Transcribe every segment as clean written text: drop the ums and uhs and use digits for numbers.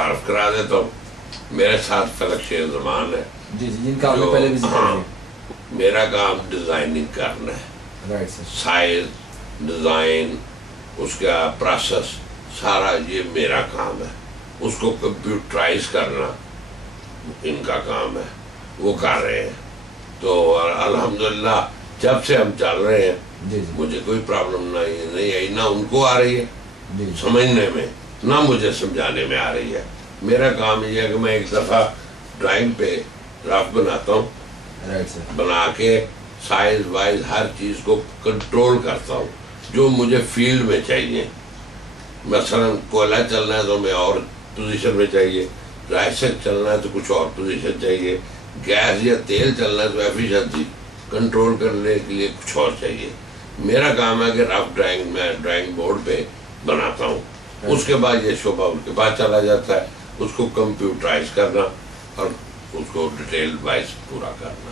متعارف کرا دیتا ہوں. میرے ساتھ فلک شیر زمان ہے جی جی، جن کا آپ نے پہلے بھی ذکر کیا. میرا کام ڈیزائننگ کرنا ہے، رائٹ سر. سائز، ڈیزائن، اس کا پروسیس سارا یہ میرا کام ہے. اس کو کمپیوٹرائز کرنا ان کا کام ہے، وہ کر رہے ہیں. تو الحمدللہ جب سے ہم چل رہے ہیں جی جی مجھے کوئی پرابلم نہیں آئی، نہ ان کو آ رہی ہے جی سمجھنے میں، نہ مجھے سمجھانے میں آ رہی ہے. میرا کام یہ ہے کہ میں ایک دفعہ ڈرائنگ پہ رف بناتا ہوں، رائٹ سر. بنا کے سائز وائز ہر چیز کو کنٹرول کرتا ہوں جو مجھے فیلڈ میں چاہیے. مثلا کوئلہ چلنا ہے تو میں اور پوزیشن میں چاہیے، رائسن چلنا ہے تو کچھ اور پوزیشن چاہیے، گیس یا تیل چلنا ہے تو ایفیشنسی کنٹرول کرنے کے لیے کچھ اور چاہیے. میرا کام ہے کہ رف ڈرائنگ میں ڈرائنگ بورڈ پہ بناتا ہوں. اس کے بعد یہ شعبہ ان کے پاس چلا جاتا ہے، اس کو کمپیوٹرائز کرنا اور اس کو ڈیٹیل وائز پورا کرنا.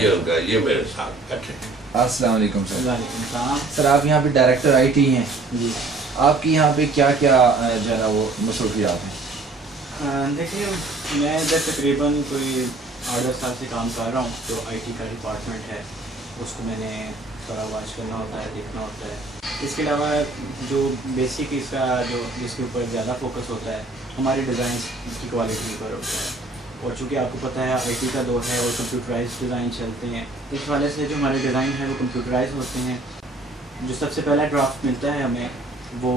یہ ان کا، یہ میرے ساتھ بیٹھے ہیں. السلام علیکم سر. وعلیکم السلام. سر آپ یہاں پہ ڈائریکٹر آئی ٹی ہیں، جی آپ کی یہاں پہ کیا کیا جو ہے نا وہ مصروفیات ہیں؟ دیکھیے میں ادھر تقریباً کوئی 8-10 سال سے کام کر رہا ہوں. جو آئی ٹی کا ڈپارٹمنٹ ہے اس کو میں نے تھوڑا واچ کرنا ہوتا ہے، دیکھنا ہوتا ہے. اس کے علاوہ جو بیسک اس کا جو جس کے اوپر زیادہ فوکس ہوتا ہے ہمارے ڈیزائنس کی کوالٹی پر ہوتا ہے. اور چونکہ آپ کو پتہ ہے آئی ٹی کا دور ہے اور کمپیوٹرائز ڈیزائن چلتے ہیں، اس حوالے سے جو ہمارے ڈیزائن ہیں وہ کمپیوٹرائز ہوتے ہیں. جو سب سے پہلا ڈرافٹ ملتا ہے ہمیں وہ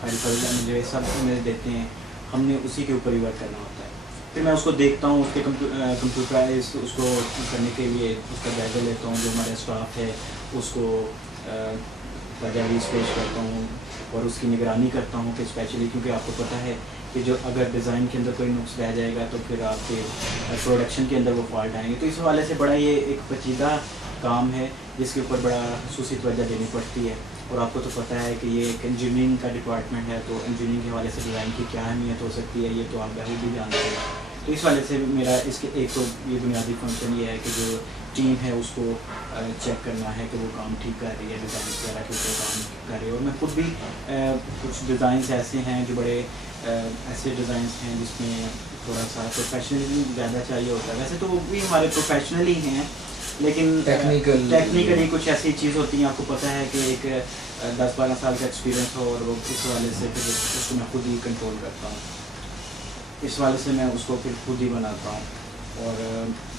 خالی فضلہ میں جو سب ہمیں دیتے ہیں، ہم نے اسی کے اوپر ہی ورک کرنا ہوتا ہے. پھر میں اس کو دیکھتا ہوں، اس کے کمپیوٹرائز اس کو کرنے کے لیے اس کا جائزہ لیتا ہوں. جو ہمارا اسٹاف ہے اس کو تجاویز پیش کرتا ہوں اور اس کی نگرانی کرتا ہوں کہ اسپیشلی کیونکہ آپ کو پتہ ہے کہ جو اگر ڈیزائن کے اندر کوئی نقص رہ جائے گا تو پھر آپ کے پروڈکشن کے اندر وہ فالٹ آئیں گے. تو اس حوالے سے بڑا یہ ایک پیچیدہ کام ہے جس کے اوپر بڑا خصوصی توجہ دینی پڑتی ہے. اور آپ کو تو پتہ ہے کہ یہ ایک انجینئرنگ کا ڈپارٹمنٹ ہے، تو انجینئرنگ کے حوالے سے ڈیزائن کی کیا اہمیت ہو سکتی ہے یہ تو آپ بہت بھی جانتے ہیں. تو اس حوالے سے میرا اس کے ایک تو یہ بنیادی فنکشن یہ ہے کہ جو ٹیم ہے اس کو چیک کرنا ہے کہ وہ کام ٹھیک کر رہی ہے، ڈیزائنس وغیرہ کے اوپر کام کر رہی ہے. اور میں خود بھی کچھ ڈیزائنس ایسے ہیں جو بڑے ایسے ڈیزائنس ہیں جس میں تھوڑا سا پروفیشنلی زیادہ چاہیے ہوتا ہے. ویسے تو وہ بھی ہمارے پروفیشنل ہی ہیں لیکن ٹیکنیکلی کچھ ایسی چیز ہوتی ہیں. آپ کو پتہ ہے کہ ایک 10-12 سال کا ایکسپیرینس ہو اور وہ اس حوالے سے پھر اس کو میں خود ہی کنٹرول کرتا ہوں. اس حوالے سے میں اس کو پھر خود ہی بناتا ہوں. اور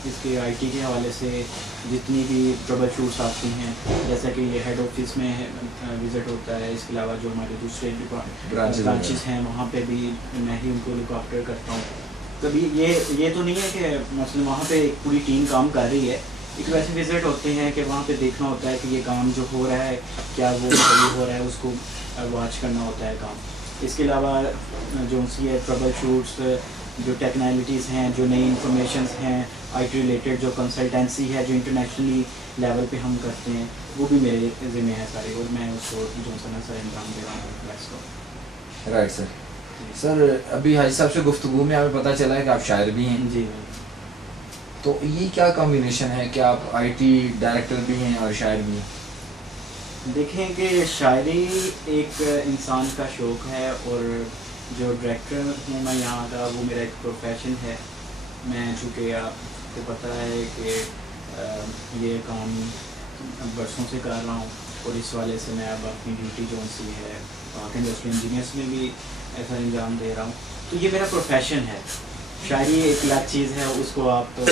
اس کے آئی ٹی کے حوالے سے جتنی بھی ٹربل شوٹس آتی ہیں، جیسا کہ یہ ہیڈ آفس میں وزٹ ہوتا ہے، اس کے علاوہ جو ہمارے دوسرے برانچز ہیں وہاں پہ بھی میں ہی ان کو لک آفٹر کرتا ہوں. کبھی یہ تو نہیں ہے کہ مثلاً وہاں پہ ایک پوری ٹیم کام کر رہی ہے، ایک ویسے وزٹ ہوتے ہیں کہ وہاں پہ دیکھنا ہوتا ہے کہ یہ کام جو ہو رہا ہے کیا وہ صحیح ہو رہا ہے، اس کو واچ کرنا ہوتا ہے کام. اس کے علاوہ جو سی ہے ٹربل شوٹس، جو ٹیکنالٹیز ہیں، جو نئی انفارمیشنس ہیں آئی ٹی ریلیٹڈ، جو کنسلٹینسی ہے جو انٹرنیشنلی لیول پہ ہم کرتے ہیں، وہ بھی میرے ذمہ ہے سارے، اور میں اس کو جو سر انجام دے رہا ہوں پریس کو. Right sir. سر ابھی حاجی صاحب سے گفتگو میں ہمیں پتہ چلا ہے کہ آپ شاعر بھی ہیں. جی تو یہ کیا کمبینیشن ہے کہ آپ آئی ٹی ڈائریکٹر بھی ہیں اور شاعر بھی ہیں؟ دیکھیں کہ شاعری ایک انسان کا شوق ہے اور جو ڈائریکٹر ہوں میں یہاں کا وہ میرا ایک پروفیشن ہے. میں چونکہ آپ کو پتہ ہے کہ یہ کام برسوں سے کر رہا ہوں اور اس حوالے سے میں اب اپنی ڈیوٹی جو سی ہے باقی انڈسٹری انجینئرس میں بھی ایسا انجام دے رہا ہوں. تو یہ میرا پروفیشن ہے. شاعری ایک الگ چیز ہے، اس کو آپ تو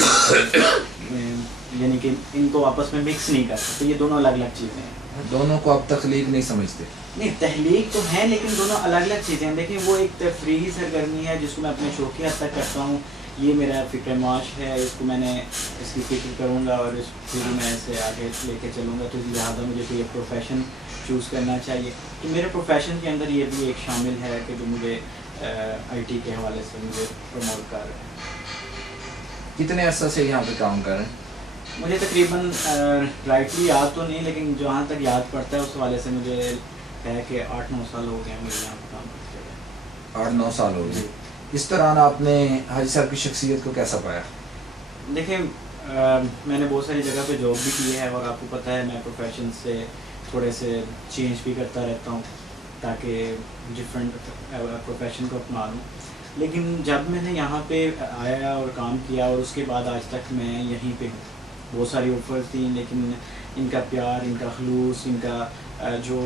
یعنی کہ ان کو آپس میں مکس نہیں کر سکتے، یہ دونوں الگ الگ چیزیں ہیں. دونوں کو آپ تخلیق نہیں سمجھتے؟ نہیں، تخلیق تو ہے لیکن دونوں الگ الگ چیزیں ہیں. دیکھیں وہ ایک تفریحی سرگرمی ہے جس کو میں اپنے شوق کی حد تک کرتا ہوں. یہ میرا فکر معاش ہے، اس کو میں نے اس کی فکر کروں گا اور اس کو بھی میں اسے آگے لے کے چلوں گا. تو لہٰذا مجھے کوئی پروفیشن چوز کرنا چاہیے. تو میرے پروفیشن کے اندر یہ بھی ایک شامل ہے کہ جو مجھے آئی ٹی کے حوالے سے مجھے پروموٹ کر رہے ہیں. کتنے عرصہ سے یہاں پہ کام کر رہے ہیں؟ مجھے تقریباً رائٹلی یاد تو نہیں لیکن جہاں تک یاد پڑتا ہے اس حوالے سے مجھے ہے کہ 8-9 سال ہو گئے ہیں مجھے یہاں پہ کام کرتے ہوئے. 8-9 سال ہو گئے. اس دوران آپ نے حاجی صاحب کی شخصیت کو کیسا پایا؟ دیکھیں میں نے بہت ساری جگہ پہ جاب بھی کی ہے اور آپ کو پتہ ہے میں پروفیشن سے تھوڑے سے چینج بھی کرتا رہتا ہوں. تاکہ ڈفرینٹ پروفیشن کو اپنا لوں. لیکن جب میں نے یہاں پہ آیا اور کام کیا اور اس کے بعد آج تک میں یہیں پہ ہوں. بہت ساری آفر تھیں لیکن ان کا پیار، ان کا خلوص، ان کا جو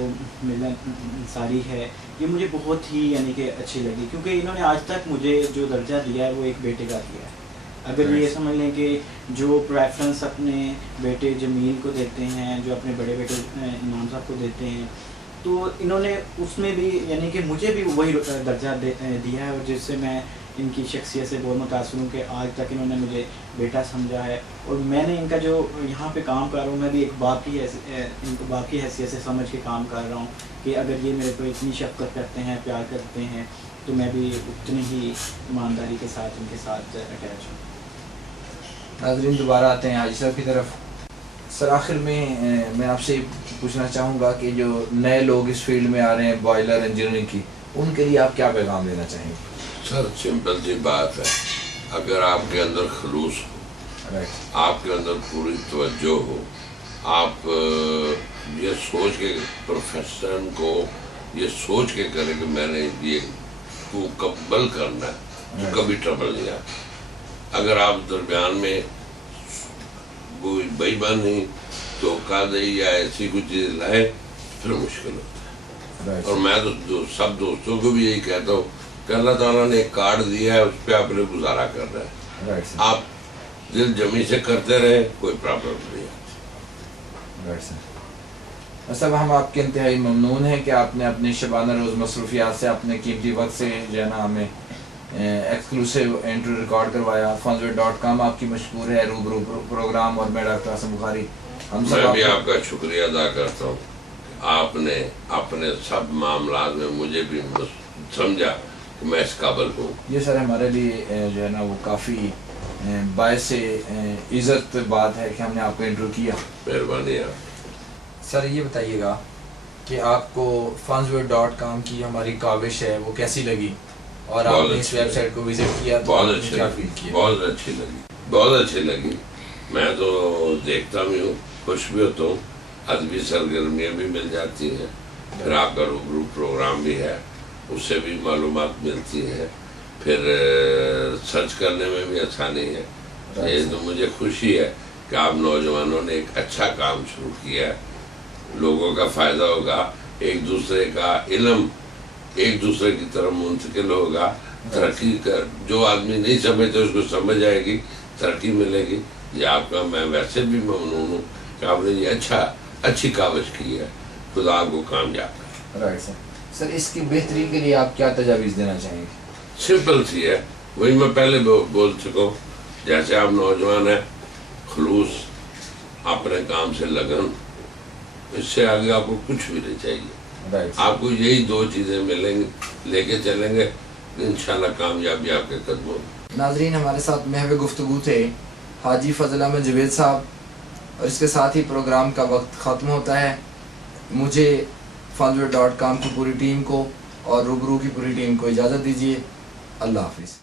ملن انصاری ہے یہ مجھے بہت ہی یعنی کہ اچھی لگی، کیونکہ انہوں نے آج تک مجھے جو درجہ دیا ہے وہ ایک بیٹے کا دیا ہے. اگر یہ سمجھ لیں کہ جو پریفرنس اپنے بیٹے جمیل کو دیتے ہیں، جو اپنے بڑے بیٹے امام صاحب کو دیتے ہیں، تو انہوں نے اس میں بھی یعنی کہ مجھے بھی وہی درجہ دیا ہے، اور جس سے میں ان کی شخصیت سے بہت متاثر ہوں کہ آج تک انہوں نے مجھے بیٹا سمجھا ہے. اور میں نے ان کا جو یہاں پہ کام کر رہا ہوں، میں بھی ایک باپ کی ان کو باپ کی حیثیت سے سمجھ کے کام کر رہا ہوں کہ اگر یہ میرے کو اتنی شفقت کرتے ہیں، پیار کرتے ہیں، تو میں بھی اتنی ہی ایمانداری کے ساتھ ان کے ساتھ اٹیچ ہوں. ناظرین دوبارہ آتے ہیں حاجی صاحب کی طرف. سر آخر میں آپ سے پوچھنا چاہوں گا کہ جو نئے لوگ اس فیلڈ میں آ رہے ہیں بوائلر انجینئرنگ کی، ان کے لیے آپ کیا پیغام دینا چاہیں گے؟ سر سمپل سی بات ہے، اگر آپ کے اندر خلوص ہو، آپ کے اندر پوری توجہ ہو، آپ یہ سوچ کے پروفیشن کو یہ سوچ کے کریں کہ میں نے یہ کو مکمل کرنا ہے، تو کبھی ٹربل نہیں آتا. اگر آپ درمیان میں کوئی بے ایمانی دھوکہ-دہی یا ایسی کوئی چیز لائے پھر مشکل ہوتا ہے. اور میں تو سب دوستوں کو بھی یہی کہتا ہوں کہ اللہ تعالیٰ نے ایک کارڈ دیا ہے، اس پہ آپ نے گزارا کر رہا ہے. آپ دل جمی سے کرتے رہے، کوئی پرابلم نہیں آتی. صاحب ہم آپ کے انتہائی ممنون ہیں کہ آپ نے اپنے شبانہ روز مصروفیات سے اپنے قیمتی وقت سے جو ہے نا ہمیں ایکسکلوسیو انٹرویو ریکارڈ کروایا. funzway.com آپ کی مشکور ہے. روبرو پروگرام اور میں ڈاکٹر عاصم بخاری میں بھی آپ کا شکریہ ادا کرتا ہوں. آپ نے اپنے سب معاملات میں مجھے بھی سمجھا کہ میں اس قابل ہوں. یہ سر ہمارے لیے جو ہے نا وہ کافی باعث عزت بات ہے کہ ہم نے آپ کو انٹرویو کیا. مہربانی ہے. سر یہ بتائیے گا کہ آپ کو funzway.com کی ہماری کاوش ہے وہ کیسی لگی، اور آپ نے اس ویب سائٹ کو وزٹ کیا تو بہت اچھی لگی. میں تو دیکھتا بھی ہوں، خوش بھی ہوتا ہوں، ادبی سرگرمیاں بھی مل جاتی ہیں، پھر آپ کا روبرو پروگرام بھی ہے، اس سے بھی معلومات ملتی ہیں، پھر سرچ کرنے میں بھی آسانی ہے. یہ تو مجھے خوشی ہے کہ آپ نوجوانوں نے ایک اچھا کام شروع کیا ہے. لوگوں کا فائدہ ہوگا، ایک دوسرے کا علم ایک دوسرے کی طرف منتقل ہوگا، ترقی کر جو آدمی نہیں سمجھتے اس کو سمجھ آئے گی، ترقی ملے گی. یہ آپ کا میں ویسے بھی ممنون ہوں کہ آپ نے یہ اچھی کاوش کی ہے. خدا آپ کو کامیاب کرے. رائٹ سر اس کی بہتری کے لیے آپ کیا تجاویز دینا چاہیں گے؟ سمپل سی ہے، وہی میں پہلے بول چکا ہوں. جیسے آپ نوجوان ہیں، خلوص، اپنے کام سے لگن، اس سے آگے آپ کو کچھ بھی نہیں چاہیے. آپ کو یہی دو چیزیں ملیں گی، لے کے چلیں گے، انشاءاللہ کامیابی آپ کے قدموں میں. ناظرین ہمارے ساتھ محو گفتگو تھے حاجی فضل احمد جوید صاحب، اور اس کے ساتھ ہی پروگرام کا وقت ختم ہوتا ہے. مجھے funzway.com کی پوری ٹیم کو اور روبرو کی پوری ٹیم کو اجازت دیجیے. اللہ حافظ.